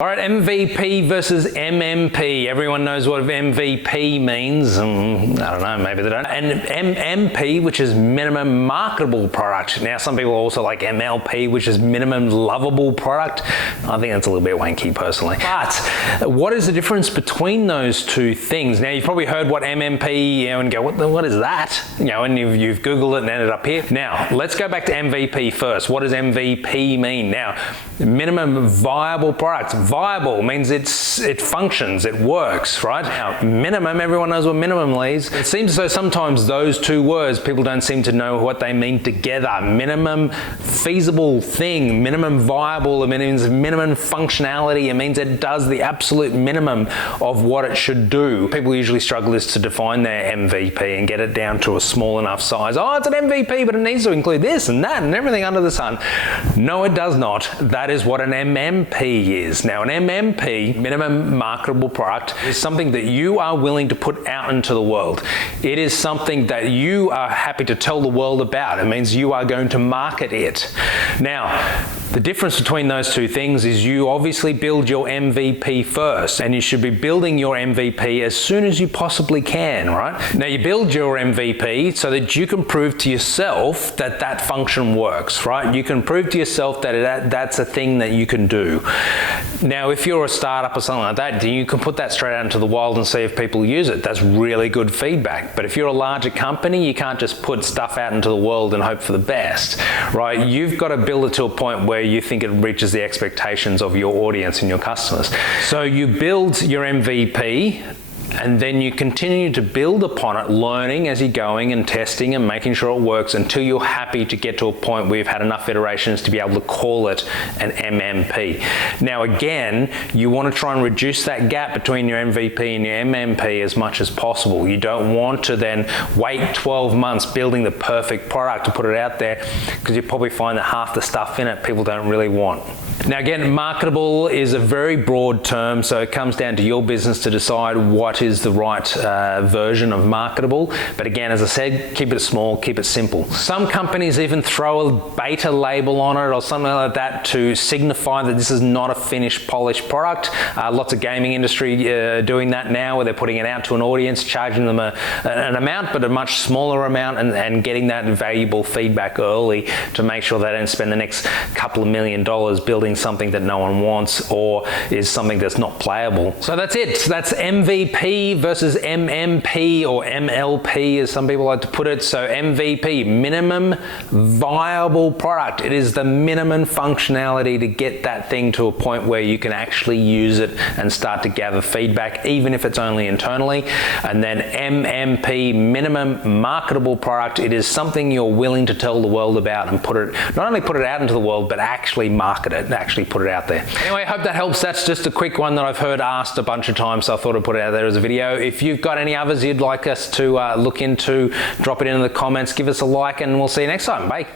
All right, MVP versus MMP. Everyone knows what MVP means. I don't know, maybe they don't. And MMP, which is minimum marketable product. Now, some people also like MLP, which is minimum lovable product. I think that's a little bit wanky personally. But what is the difference between those two things? Now, you've probably heard what MMP, and go, what is that? And you've Googled it and ended up here. Now, let's go back to MVP first. What does MVP mean? Now, minimum viable product. Viable means it functions, it works, right? Now, minimum, everyone knows what minimum means. It seems as though sometimes those two words, people don't seem to know what they mean together. Minimum feasible thing, minimum viable, it means minimum functionality, it means it does the absolute minimum of what it should do. People usually struggle is to define their MVP and get it down to a small enough size. Oh, it's an MVP, but it needs to include this and that and everything under the sun. No, it does not. That is what an MMP is. Now, an MMP, minimum marketable product, is something that you are willing to put out into the world. It is something that you are happy to tell the world about. It means you are going to market it. Now, the difference between those two things is you obviously build your MVP first, and you should be building your MVP as soon as you possibly can, right? Now, you build your MVP so that you can prove to yourself that that function works, right? You can prove to yourself that that's a thing that you can do. Now, if you're a startup or something like that, then you can put that straight out into the wild and see if people use it. That's really good feedback. But if you're a larger company, you can't just put stuff out into the world and hope for the best, right? You've got to build it to a point where you think it reaches the expectations of your audience and your customers. So you build your MVP, and then you continue to build upon it, learning as you're going and testing and making sure it works until you're happy to get to a point where you've had enough iterations to be able to call it an MMP. Now, again, you want to try and reduce that gap between your MVP and your MMP as much as possible. You don't want to then wait 12 months building the perfect product to put it out there, because you probably find that half the stuff in it people don't really want. Now, again, marketable is a very broad term, so it comes down to your business to decide what is the right version of marketable. But again, as I said, keep it small, keep it simple. Some companies even throw a beta label on it or something like that to signify that this is not a finished, polished product. Lots of gaming industry doing that now, where they're putting it out to an audience, charging them an amount, but a much smaller amount, and getting that valuable feedback early to make sure they don't spend the next couple of $1 million building something that no one wants or is something that's not playable. So that's it. That's MVP versus MMP, or MLP as some people like to put it. So MVP, minimum viable product. It is the minimum functionality to get that thing to a point where you can actually use it and start to gather feedback, even if it's only internally. And then MMP, minimum marketable product. It is something you're willing to tell the world about and not only put it out into the world, but actually market it, actually put it out there. Anyway, I hope that helps. That's just a quick one that I've heard asked a bunch of times, so I thought I'd put it out there as a video. If you've got any others you'd like us to look into, drop it in the comments, give us a like, and we'll see you next time. Bye.